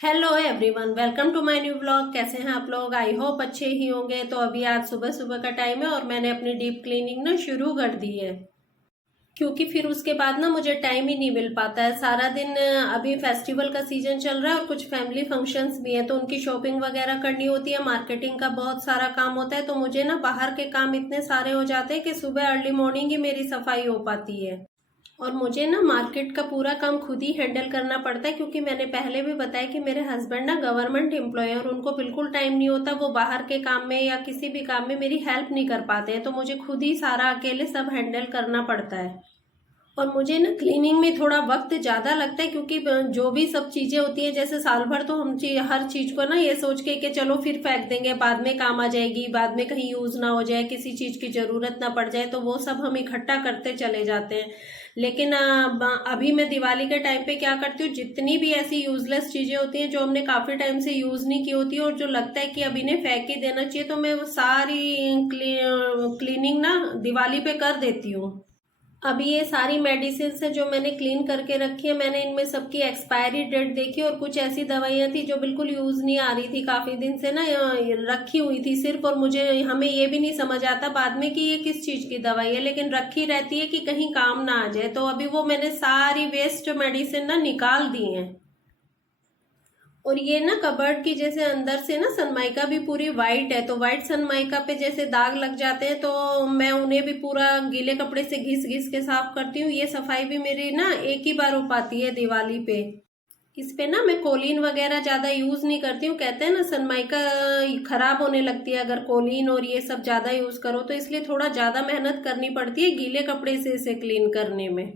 Hello everyone, welcome to my new blog. कैसे हैं आप लोग? आई होप अच्छे ही होंगे। तो अभी आज सुबह सुबह का टाइम है और मैंने अपनी डीप क्लीनिंग ना शुरू कर दी है, क्योंकि फिर उसके बाद ना मुझे टाइम ही नहीं मिल पाता है सारा दिन। अभी फेस्टिवल का सीजन चल रहा है और कुछ फैमिली फंक्शंस भी हैं, तो उनकी शॉपिंग वगैरह करनी होती है, मार्केटिंग का बहुत सारा काम होता है। तो मुझे ना बाहर के काम इतने सारे हो जाते हैं कि सुबह अर्ली मॉर्निंग ही मेरी सफाई हो पाती है। और मुझे ना मार्केट का पूरा काम खुद ही हैंडल करना पड़ता है, क्योंकि मैंने पहले भी बताया कि मेरे हस्बैंड ना गवर्नमेंट एम्प्लॉय है और उनको बिल्कुल टाइम नहीं होता। वो बाहर के काम में या किसी भी काम में मेरी हेल्प नहीं कर पाते हैं, तो मुझे खुद ही सारा अकेले सब हैंडल करना पड़ता है। और मुझे ना क्लीनिंग में थोड़ा वक्त ज़्यादा लगता है, क्योंकि जो भी सब चीज़ें होती हैं, जैसे साल भर तो हम हर चीज़ को ना ये सोच के कि चलो फिर फेंक देंगे, बाद में काम आ जाएगी, बाद में कहीं यूज़ ना हो जाए, किसी चीज़ की ज़रूरत ना पड़ जाए, तो वो सब हम इकट्ठा करते चले जाते हैं। लेकिन अभी मैं दिवाली के टाइम पे क्या करती हूँ, जितनी भी ऐसी यूजलेस चीज़ें होती हैं जो हमने काफ़ी टाइम से यूज़ नहीं की होती और जो लगता है कि अब इन्हें फेंक ही देना चाहिए, तो मैं वो सारी क्लीनिंग ना दिवाली पे कर देती हूँ। अभी ये सारी मेडिसिन है जो मैंने क्लीन करके रखी है, मैंने इनमें सबकी एक्सपायरी डेट देखी और कुछ ऐसी दवाइयाँ थी जो बिल्कुल यूज नहीं आ रही थी, काफी दिन से ना रखी हुई थी सिर्फ। और मुझे हमें ये भी नहीं समझ आता बाद में कि ये किस चीज की दवाई है, लेकिन रखी रहती है कि कहीं काम ना आ जाए। तो अभी वो मैंने सारी वेस्ट मेडिसिन ना निकाल दी है। और ये ना कबर्ड की जैसे अंदर से ना सनमाइका भी पूरी वाइट है, तो वाइट सनमाइका पे जैसे दाग लग जाते हैं, तो मैं उन्हें भी पूरा गीले कपड़े से घिस घिस के साफ करती हूँ। ये सफाई भी मेरी ना एक ही बार हो पाती है दिवाली पे। इस पे ना मैं कोलिन वगैरह ज्यादा यूज नहीं करती हूँ। कहते हैं ना सनमाइका खराब होने लगती है अगर कोलिन और ये सब ज्यादा यूज करो, तो इसलिए थोड़ा ज्यादा मेहनत करनी पड़ती है गीले कपड़े से इसे क्लीन करने में।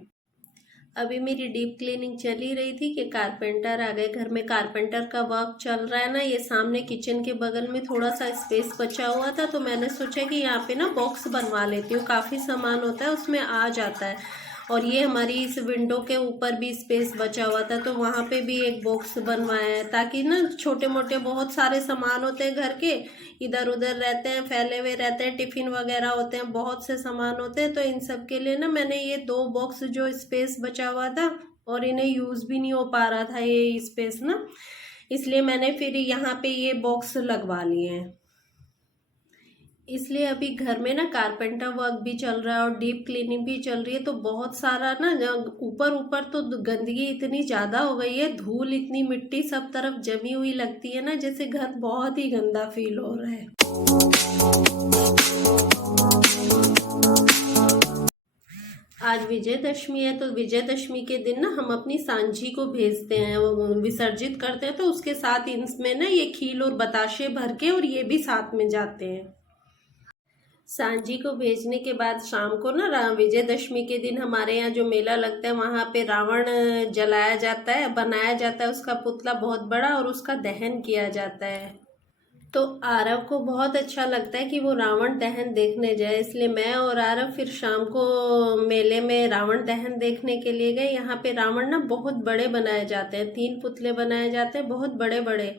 अभी मेरी डीप क्लीनिंग चल ही रही थी कि कारपेंटर आ गए। घर में कारपेंटर का वर्क चल रहा है ना। ये सामने किचन के बगल में थोड़ा सा स्पेस बचा हुआ था, तो मैंने सोचा कि यहाँ पे ना बॉक्स बनवा लेती हूँ, काफ़ी सामान होता है उसमें आ जाता है। और ये हमारी इस विंडो के ऊपर भी स्पेस बचा हुआ था, तो वहाँ पे भी एक बॉक्स बनवाया है, ताकि ना छोटे मोटे बहुत सारे सामान होते हैं घर के, इधर उधर रहते हैं, फैले हुए रहते हैं, टिफिन वगैरह होते हैं, बहुत से सामान होते हैं। तो इन सब के लिए ना मैंने ये दो बॉक्स जो स्पेस बचा हुआ था और इन्हें यूज भी नहीं हो पा रहा था ये स्पेस ना, इसलिए मैंने फिर यहाँ पे ये बॉक्स लगवा लिए हैं। इसलिए अभी घर में ना कारपेंटर वर्क भी चल रहा है और डीप क्लीनिंग भी चल रही है, तो बहुत सारा ना ऊपर ऊपर तो गंदगी इतनी ज्यादा हो गई है, धूल इतनी, मिट्टी सब तरफ जमी हुई लगती है ना, जैसे घर बहुत ही गंदा फील हो रहा है। आज विजयदशमी है, तो विजयदशमी के दिन ना हम अपनी सांझी को भेजते हैं, वो विसर्जित करते हैं, तो उसके साथ इसमें ना ये खील और बताशे भर के और ये भी साथ में जाते हैं। सांझी को भेजने के बाद शाम को ना विजयदशमी के दिन हमारे यहाँ जो मेला लगता है वहां पे रावण जलाया जाता है, बनाया जाता है उसका पुतला बहुत बड़ा, और उसका दहन किया जाता है। तो आरव को बहुत अच्छा लगता है कि वो रावण दहन देखने जाए, इसलिए मैं और आरव फिर शाम को मेले में रावण दहन देखने के लिए गए। यहाँ पे रावण ना बहुत बड़े बनाए जाते हैं, 3 पुतले बनाए जाते हैं, बहुत बड़े बड़े।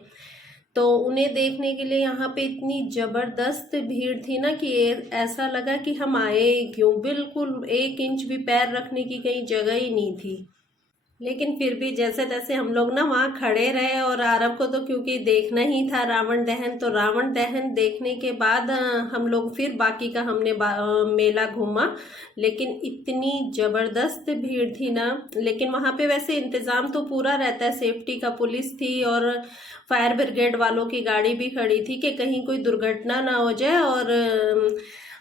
तो उन्हें देखने के लिए यहाँ पे इतनी जबरदस्त भीड़ थी ना कि ऐसा लगा कि हम आए ही क्यों, बिल्कुल 1 इंच भी पैर रखने की कहीं जगह ही नहीं थी। लेकिन फिर भी जैसे तैसे हम लोग ना वहाँ खड़े रहे, और आरव को तो क्योंकि देखना ही था रावण दहन, तो रावण दहन देखने के बाद हम लोग फिर बाकी का हमने मेला घूमा। लेकिन इतनी जबरदस्त भीड़ थी ना, लेकिन वहाँ पे वैसे इंतजाम तो पूरा रहता है, सेफ्टी का, पुलिस थी और फायर ब्रिगेड वालों की गाड़ी भी खड़ी थी कि कहीं कोई दुर्घटना ना हो जाए और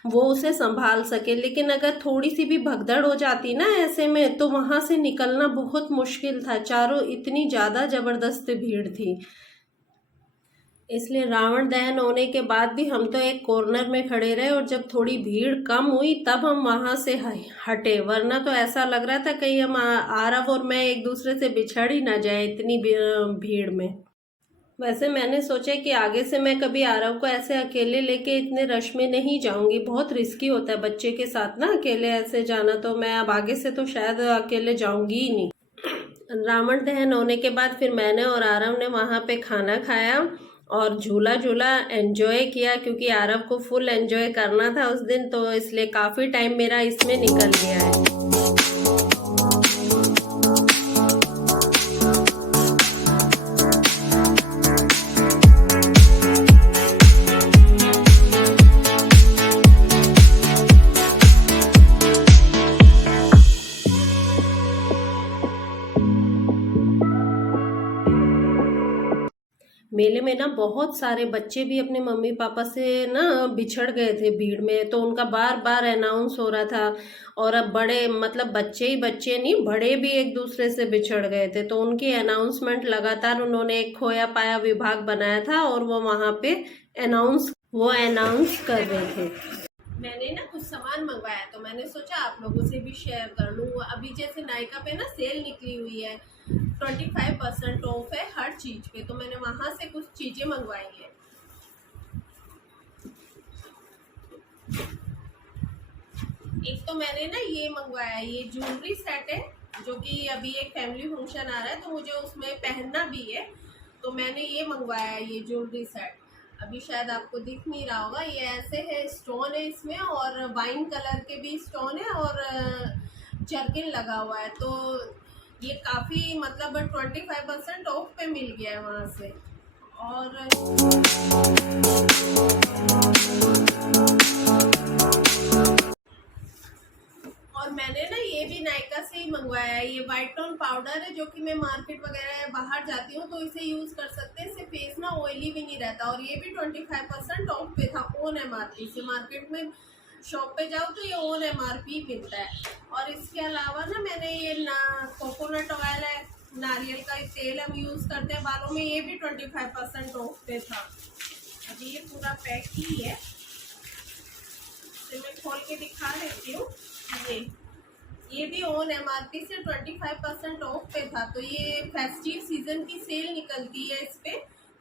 वो उसे संभाल सके। लेकिन अगर थोड़ी सी भी भगदड़ हो जाती ना ऐसे में, तो वहां से निकलना बहुत मुश्किल था, चारों इतनी ज्यादा जबरदस्त भीड़ थी। इसलिए रावण दहन होने के बाद भी हम तो एक कॉर्नर में खड़े रहे, और जब थोड़ी भीड़ कम हुई तब हम वहां से हटे, वरना तो ऐसा लग रहा था कहीं हम आरव और मैं एक दूसरे से बिछड़ ही ना जाए इतनी भीड़ में। वैसे मैंने सोचा कि आगे से मैं कभी आरव को ऐसे अकेले लेके इतने रश में नहीं जाऊंगी, बहुत रिस्की होता है बच्चे के साथ ना अकेले ऐसे जाना, तो मैं अब आगे से तो शायद अकेले जाऊंगी ही नहीं। रावण दहन होने के बाद फिर मैंने और आरव ने वहां पे खाना खाया और झूला झूला एंजॉय किया, क्योंकि आरव को फुल एंजॉय करना था उस दिन, तो इसलिए काफी टाइम मेरा इसमें निकल गया है। मेले में ना बहुत सारे बच्चे भी अपने मम्मी पापा से ना बिछड़ गए थे भीड़ में, तो उनका बार बार अनाउंस हो रहा था। और अब बड़े मतलब बच्चे ही बच्चे नहीं, बड़े भी एक दूसरे से बिछड़ गए थे, तो उनकी अनाउंसमेंट लगातार उन्होंने एक खोया पाया विभाग बनाया था और वो वहां पे अनाउंस कर रहे थे। मैंने ना कुछ सामान मंगवाया तो मैंने सोचा आप लोगों से भी शेयर कर लूँ। अभी जैसे नायका पे ना सेल निकली हुई है, 25% ऑफ है हर चीज पे, तो मैंने वहां से कुछ चीजें मंगवाई है। एक तो मैंने ना ये मंगवाया, ये ज्वेलरी सेट है जो कि अभी एक फैमिली फंक्शन आ रहा है तो मुझे उसमें पहनना भी है, तो मैंने ये मंगवाया है ये ज्वेलरी सेट। अभी शायद आपको दिख नहीं रहा होगा, ये ऐसे है, स्टोन है इसमें और वाइन कलर के भी स्टोन है और जर्किन लगा हुआ है, तो ये काफ़ी मतलब 25% ऑफ पे मिल गया है वहाँ से। और मैंने ना ये भी नायका से ही मंगवाया है, ये वाइट टोन पाउडर है जो कि मैं मार्केट वगैरह बाहर जाती हूँ तो इसे यूज़ कर सकते हैं, इससे फेस ना ऑयली भी नहीं रहता। और ये भी 25% ऑफ पे था ऑन MRP से। मार्केट में शॉप पे जाओ तो ये ऑन MRP मिलता है। और इसके अलावा ना मैंने ये कोकोनट ऑयल है, नारियल का तेल हम यूज़ करते हैं बालों में, ये भी 25% ऑफ पे था। अभी ये पूरा पैक ही है, तो मैं खोल के दिखा देती हूँ। ये भी ऑन MRP से 25% ऑफ पे था, तो ये फेस्टिव सीजन की सेल निकलती है इस पे,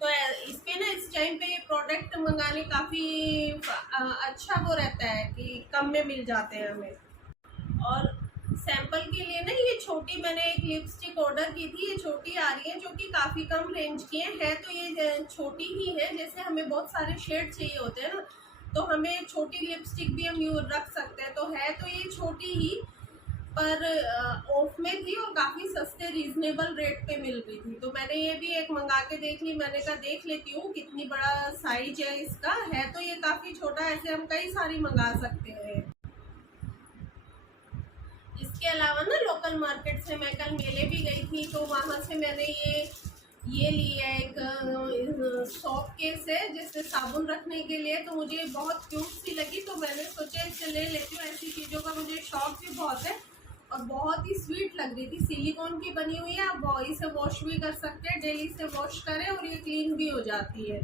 तो इस पे ना इस टाइम पे ये प्रोडक्ट मंगाने काफ़ी अच्छा वो रहता है कि कम में मिल जाते हैं हमें। और सैंपल के लिए ना ये छोटी मैंने एक लिपस्टिक ऑर्डर की थी, ये छोटी आ रही है जो कि काफ़ी कम रेंज की है तो ये छोटी ही है। जैसे हमें बहुत सारे शेड चाहिए होते हैं ना, तो हमें छोटी लिपस्टिक भी हम रख सकते हैं, तो है तो ये छोटी ही पर ऑफ में थी और काफ़ी सस्ते रीजनेबल रेट पे मिल रही थी, तो मैंने ये भी एक मंगा के देख ली। मैंने कहा देख लेती हूँ कितनी बड़ा साइज है इसका, है तो ये काफ़ी छोटा, ऐसे हम कई सारी मंगा सकते हैं। इसके अलावा ना लोकल मार्केट से मैं कल मेले भी गई थी, तो वहाँ से मैंने ये लिया एक सॉप केस है जिससे साबुन रखने के लिए, तो मुझे बहुत क्यूट सी लगी तो मैंने सोचा इसे ले लेती हूँ। ऐसी चीज़ों का मुझे शौक भी बहुत है और बहुत ही स्वीट लग रही थी। सिलिकॉन की बनी हुई है, आप इसे वॉश भी कर सकते हैं, डेली से वॉश करें और ये क्लीन भी हो जाती है।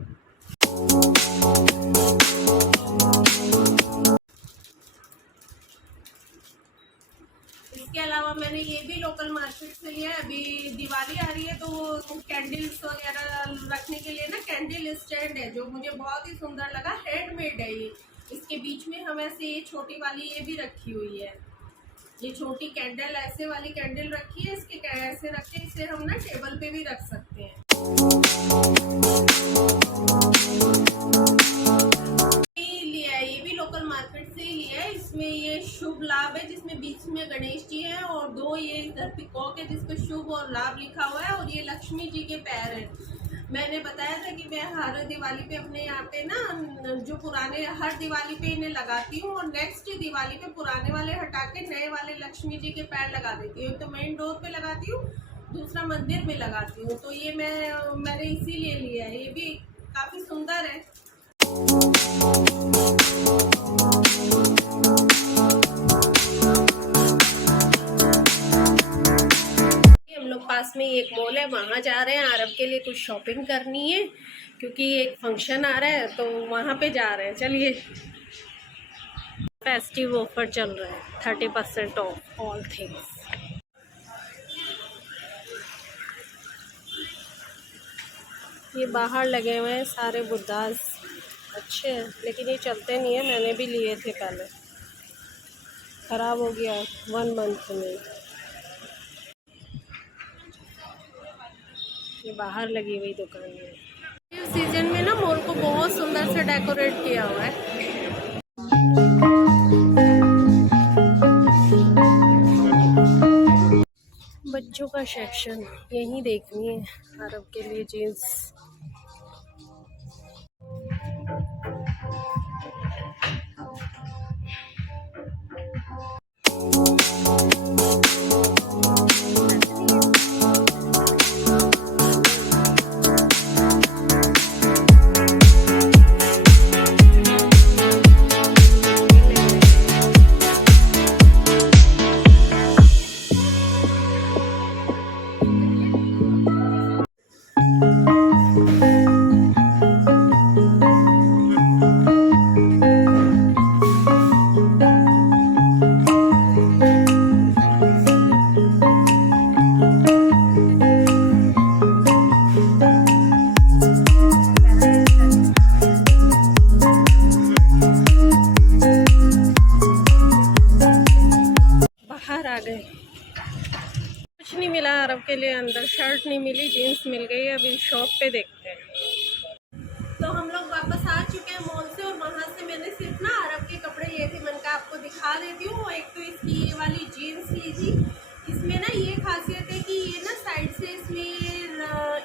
इसके अलावा मैंने ये भी लोकल मार्केट से लिया है। अभी दिवाली आ रही है तो कैंडल्स वगैरह रखने के लिए ना कैंडल स्टैंड है जो मुझे बहुत ही सुंदर लगा, हैंडमेड है ये। इसके बीच में हम ऐसे ये छोटी वाली ये भी रखी हुई है, ये छोटी कैंडल ऐसे वाली कैंडल रखी है, इसके ऐसे रख के इसे हम ना टेबल पे भी रख सकते हैं। ये भी लोकल मार्केट से ही लिया है। इसमें ये शुभ लाभ है जिसमें बीच में गणेश जी हैं और दो ये इधर पिकॉक है जिसपे शुभ और लाभ लिखा हुआ है, और ये लक्ष्मी जी के पैर हैं। मैंने बताया था कि मैं हर दिवाली पे अपने यहाँ पे ना जो पुराने, हर दिवाली पे इन्हें लगाती हूँ और नेक्स्ट दिवाली पे पुराने वाले हटा के नए वाले लक्ष्मी जी के पैर लगा देती हूँ। तो मेन डोर पे लगाती हूँ, दूसरा मंदिर में लगाती हूँ, तो ये मैंने इसीलिए लिया है। ये भी काफ़ी सुंदर है। पास में एक मॉल है, वहाँ जा रहे हैं, आरब के लिए कुछ शॉपिंग करनी है क्योंकि एक फंक्शन आ रहा है तो वहाँ पे जा रहे हैं। चलिए, फेस्टिव ऑफर चल रहा है, 30% ऑफ ऑल थिंग्स। ये बाहर लगे हुए हैं सारे बुद्धास, अच्छे हैं लेकिन ये चलते नहीं है। मैंने भी लिए थे पहले, ख़राब हो गया 1 मंथ में। ये बाहर लगी हुई दुकान है। इस सीजन में ना मॉल को बहुत सुंदर से डेकोरेट किया हुआ है। बच्चों का सेक्शन यहीं देखनी है, अरब के लिए जीन्स। के लिए अंदर शर्ट नहीं मिली, जीन्स मिल गई। अभी शॉप पे देखते हैं। तो हम लोग वापस आ चुके हैं मॉल से, और वहाँ से मैंने सिर्फ ना अरब के कपड़े लिए थे। मैंने कहा आपको दिखा देती हूँ। एक तो इसकी ये वाली जीन्स ली थी। इसमें ना ये खासियत है कि ये ना साइड से इसमें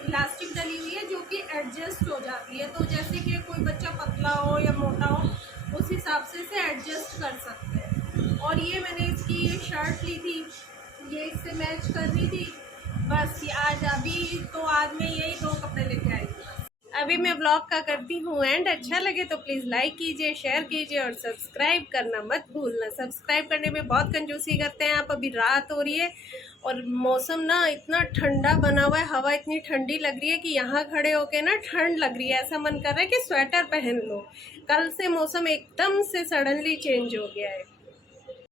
इलास्टिक डली हुई है जो कि एडजस्ट हो जाती है। तो जैसे कि कोई बच्चा पतला हो या मोटा हो, उस हिसाब से इसे एडजस्ट कर सकते हैं। और ये मैंने इसकी ये शर्ट ली थी, ये इससे मैच कर रही थी। बस आज मैं यही 2 कपड़े लेके आई हूँ। अभी मैं व्लॉग का करती हूँ एंड। अच्छा लगे तो प्लीज़ लाइक कीजिए, शेयर कीजिए और सब्सक्राइब करना मत भूलना। सब्सक्राइब करने में बहुत कंजूसी करते हैं आप। अभी रात हो रही है और मौसम ना इतना ठंडा बना हुआ है, हवा इतनी ठंडी लग रही है कि यहाँ खड़े होके ना ठंड लग रही है। ऐसा मन कर रहा है कि स्वेटर पहन लो। कल से मौसम एकदम से सडनली चेंज हो गया है।